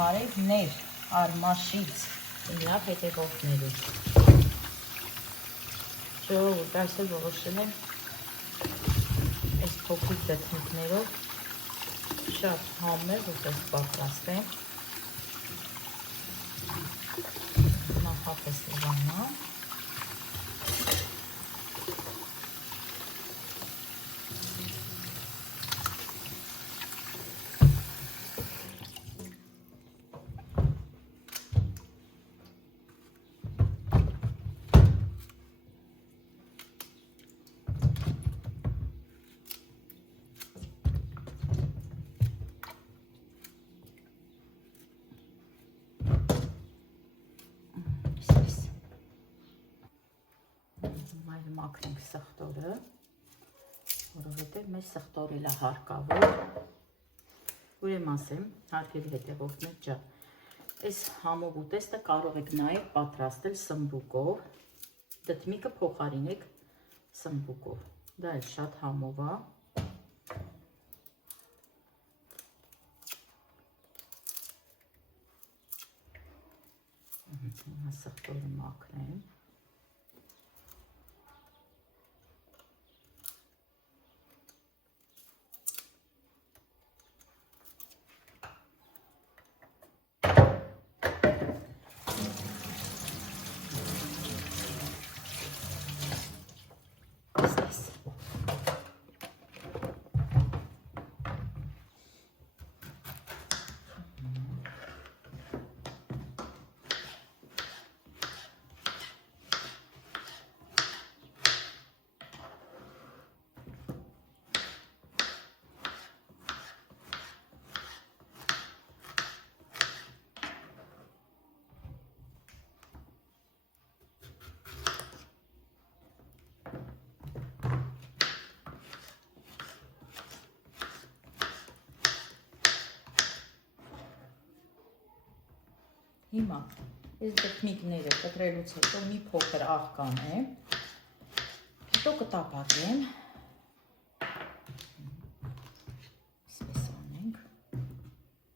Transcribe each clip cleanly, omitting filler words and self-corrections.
Բարևներ Արմաշից իմ լավ հետևորդների։ Ժողովուրդ, այսօր որոշել եմ այս փոքրիկ դդմիկներով շատ համեղ ուտեստ պատրաստեմ։ Նախապես լվանամ։ Այլ մաքրենք սխտորը, որովհետև մեզ սխտորել է հարկավոր։ Ուրեմն ասեմ, հարգելի հետևորդներ, այս համով ուտեստը կարող եք նաև պատրաստել սմբուկով, դդմիկը փոխարինեք սմբուկով, դա էլ շատ համով է։ Հիմա սխտորը մաքրեմ։ Հիմա այս դդմիկները կտրելուց հետո մի փոքր աղկանեմ, հետո կտապակեմ, այսպես անենք,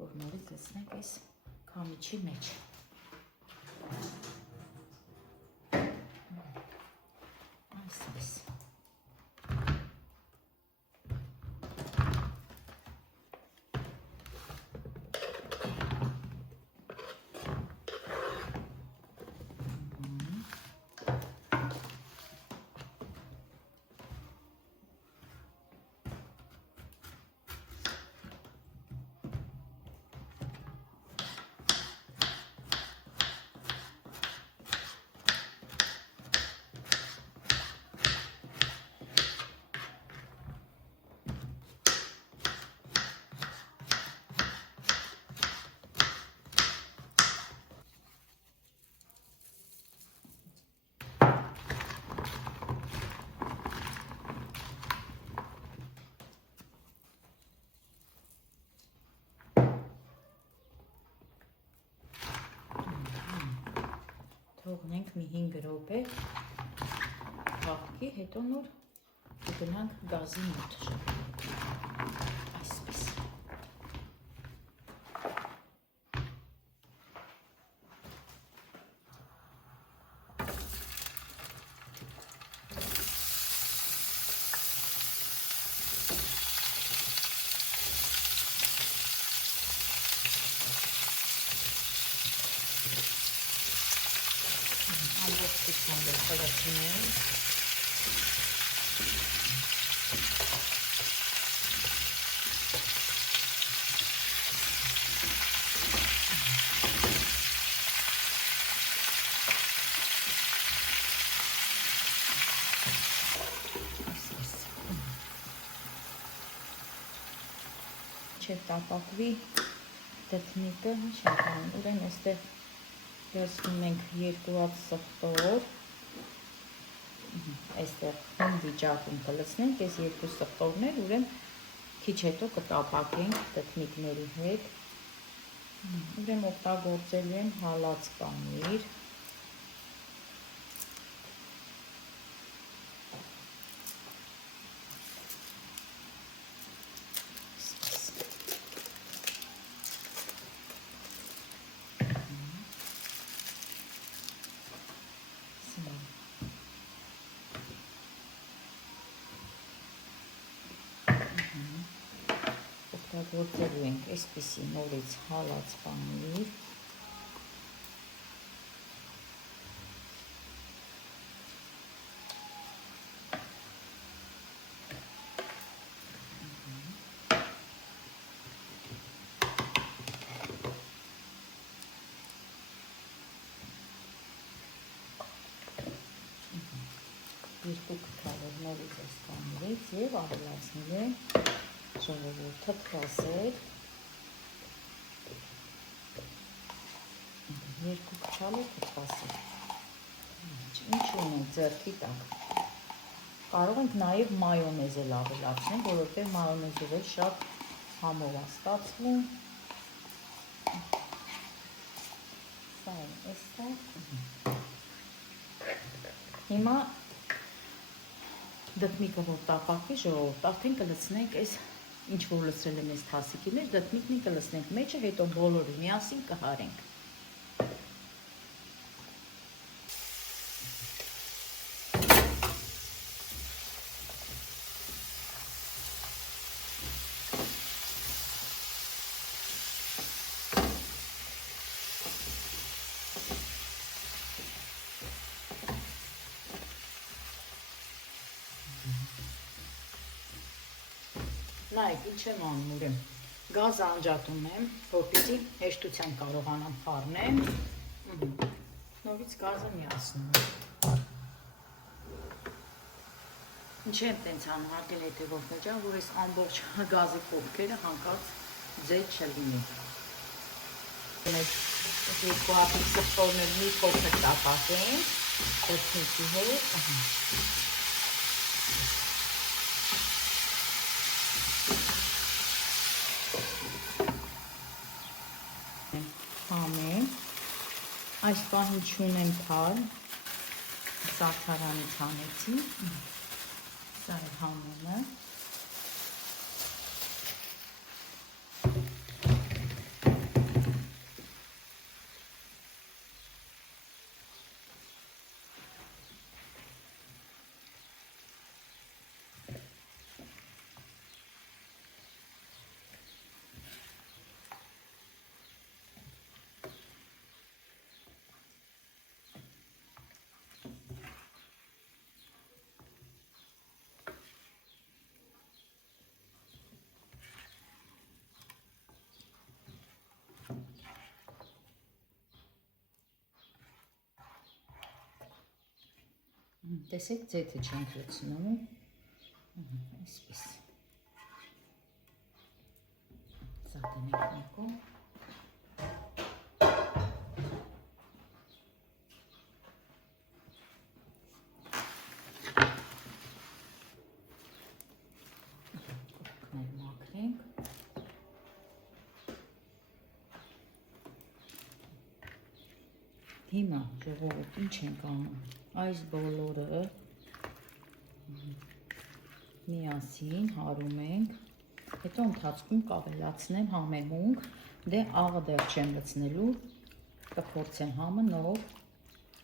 որ նորից լցնենք այս քամիչի մեջ։ Այսպես։ Թողնենք մի 5 րոպե փախկի, հետո նոր կգնանք գազի մոտ ժամանակ, այսպես։ Տապակվի դդմիկը շատ ան, ուրեմն այստեղ լցնում ենք 2 հատ սխտոր, այստեղ խում վիճակում կլցնենք այս 2 սխտորներ, ուրեմն քիչ հետո կտապակենք դդմիկների հետ, ուրեմն օգտագործելու եմ հալած պանիր, օգտագործելու ենք այսպիսի նորից հալած պանիր։ Երկու կտավով նորից այս պանիրից և ավելացնել ենք ժողովուրդը թվասել երկու կտավը թվասել ինչ ունենք ձեռքի տակ կարող ենք նաև մայոնեզ էլ ավելացնել, որովհետև մայոնեզով էլ շատ համով է ստացվում սա է էստեղ հիմա դդմիկը որ տապակվի ժողովուրդ, արդեն կլցնենք այս ինչ որ լցրել եմ այս թասիկի մեջ, դդմիկն կլցնենք մեջը, հետո բոլորը միասին կհարենք։ Նայեք, ինչ եմ անում ուրեմն, գազը անջատում եմ, որպեսզի հեշտությամբ կարողանամ խառնեմ, նորից գազը միացնում եմ։ Ինչ եմ տենց անում, հարգելի հետևորդներ ջան, որ այս ամբողջ գազի փոքերը հանկարծ ձետ չլինի։ Երկու հատիկ սխտորներ մի փոքր տապակենք, դդմիկի հետ, համեմ, այս պահին չունեմ թարմ, սարդարանից հանեցի, սա է համեմը, տեսեք ձեթը չենք լցնում, այսպես, սա տնենք մեկում, կոպկներ մաքրենք, հիմա ժողովուրդ ինչ ենք անում, այս բոլորը միասին հարում ենք, հետո ընթացքում կավելացնեմ համեմունք, դե աղը դեռ չեմ լցնելու, կփորձեմ համը նոր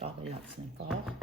կավելացնենք աղ,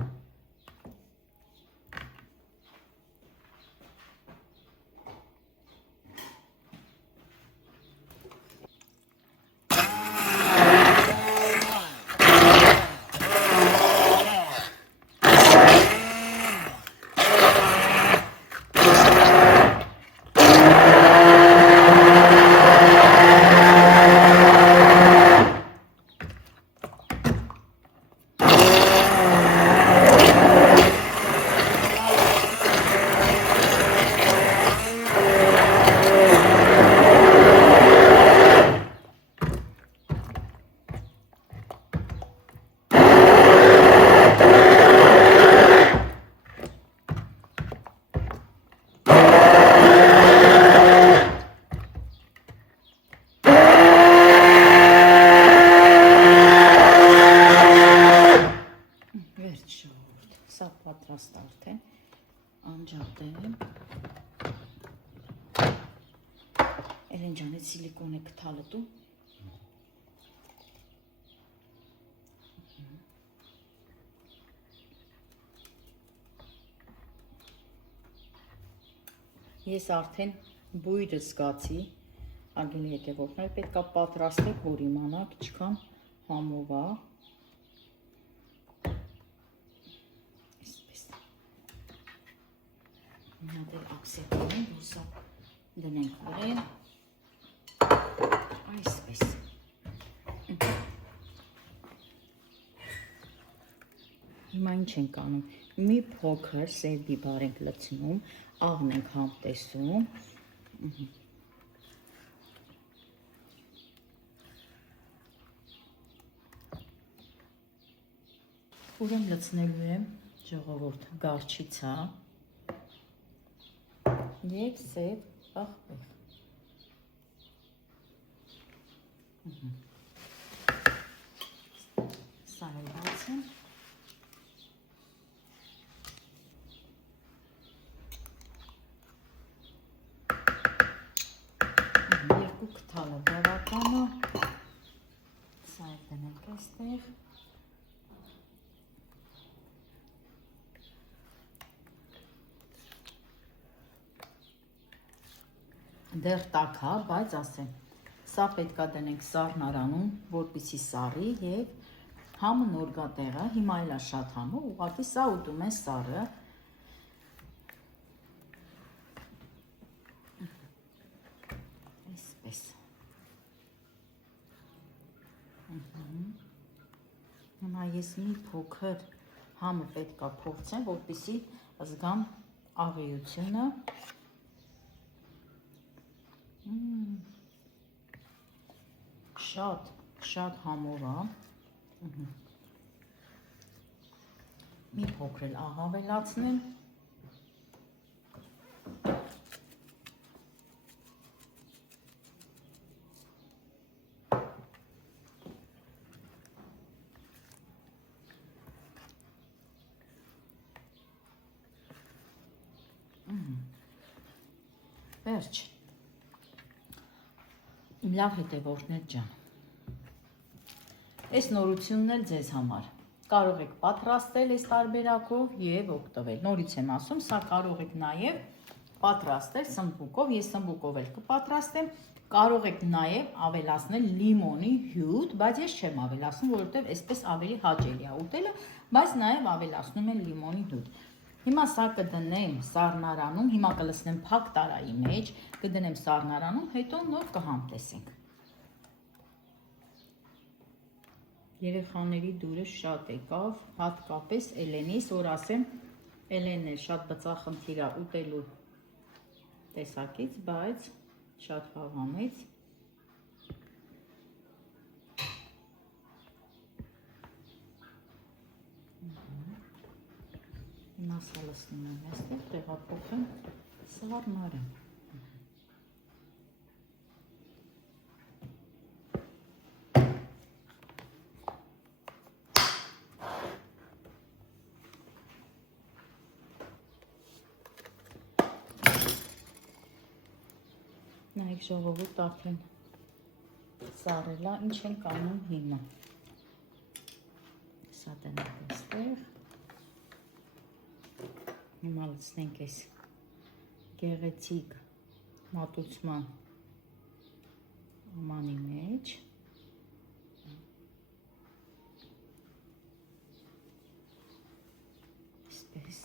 սա պատրաստ արդեն, անջատեմ, Էլեն ջանից սիլիկոն է կթալտու, ես արդեն բույրը զգացի, Ագինի հետևորդներ պետք է պատրաստեք, որ իմանաք ինչքան համով է։ Այսպես։ Նա դե ակսեպտորին, որ սա դնենք վրեն։ Այսպես։ Հիմա ինչ ենք անում։ Մի փոքր սև բիբար ենք լցնում, աղն ենք համտեսում։ Ուրեմն լցնելու եմ ժողովուրդ գարչիցա և սև աղբեղ։ Սա էլ բացեմ։ Երկու կթալը բավականը, սա էլ դնենք այստեղ։ Դեռ տաք է, բայց ասեմ, սա պետք է դնենք սառնարանում, որպեսզի սառի և համը նոր գա տեղը, հիմա էլ է շատ համը, ուղղակի սա ուտում են սառը։ Այսպես։ Հիմա ես մի փոքր համը պետք է փորձեմ, որպեսզի զգամ աղիությունը։ Շատ համով է։ Մի փոքր էլ աղ ավելացնեմ։ Վերջ։ Իմ լավ հետևորդներ ջան։ Այս նորությունն էլ ձեզ համար։ Կարող եք պատրաստել այս տարբերակով և օգտվել։ Նորից եմ ասում, սա կարող եք նաև պատրաստել սմբուկով, ես սմբուկով էլ կպատրաստեմ, կարող եք նաև ավելացնել լիմոնի հյութ, բայց ես չեմ ավելացնում, որովհետև այսպես ավելի հաճելի է ուտելը, բայց նաև ավելացնում են լիմոնի հյութ։ Հիմա սա կդնեմ սառնարանում, հիմա կլցնեմ փակ տարայի մեջ, կդնեմ սառնարանում, հետո նոր կհամտեսենք։ Երեխաների դուրը շատ եկավ, հատկապես Էլենիս, որ ասեմ, Էլենն էլ շատ բծախնդիր է ուտելու տեսակից, բայց շատ խաղանեց։ Հիմա սա լցնում եմ այստեղ, տեղափոխեմ սառնարան։ Նայեք ժողովուրդ, արդեն սառել է, ինչ ենք անում հիմա։ Սա դնենք այստեղ։ Հիմա լցնենք այս գեղեցիկ մատուցման ամանի մեջ։ Այսպես։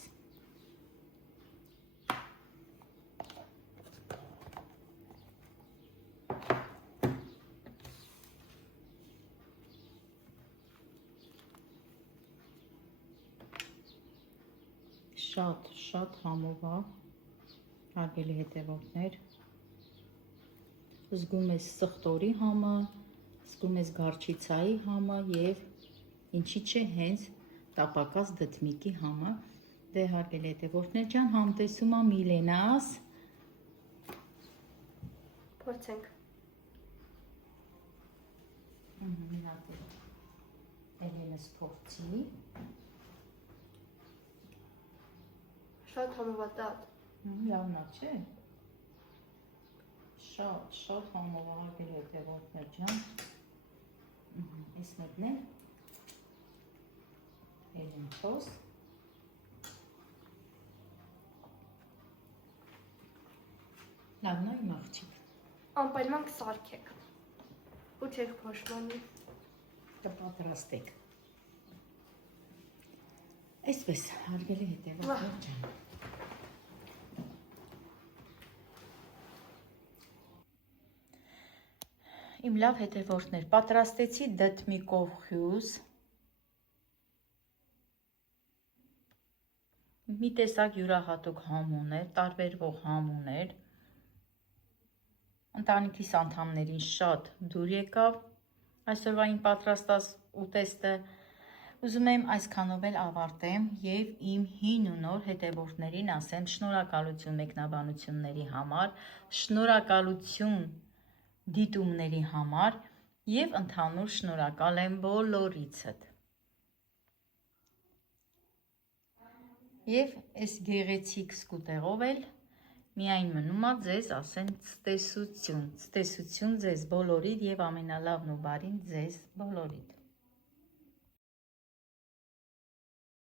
Շատ համով է, հարգելի հետևորդներ, զգում ես սխտորի համը, զգում ես գարչիցայի համը և ինչի չէ հենց տապակած դդմիկի համը։ Դե հարգելի հետևորդներ ջան, համտեսում է Միլենաս։ Փորձենք։ Էլենս փորձի։ Շատ համովատատ։ Լավնա չէ։ Շատ համով է, հարգելի հետևորդներ ջան։ Այս մեկն է Էլեն փոս։ Լավնա իմ աղջիկ։ Անպայման կսարքեք։ Ու չեք փոշմանի։ կպատրաստեք։ Այսպես, հարգելի հետևողներ ջան։ Իմ լավ հետևորդներ, պատրաստեցի դդմիկով խյուզ, մի տեսակ յուրահատուկ համուներ, տարբերվող համուներ, ընտանիքիս անդամներին շատ դուր եկավ այսօրվա իմ պատրաստած ուտեստը, ուզում եմ այսքանով էլ ավարտեմ և իմ հին ու նոր հետևորդներին ասեմ շնորհակալություն մեկնաբանությունների համար, շնորհակալություն դիտումների համար և ընդհանուր շնորհակալ եմ բոլորիցդ։ Եվ այս գեղեցիկ սկուտեղով էլ միայն մնում է ձեզ ասեն ցտեսություն ձեզ բոլորիդ և ամենալավն ու բարին ձեզ բոլորիդ։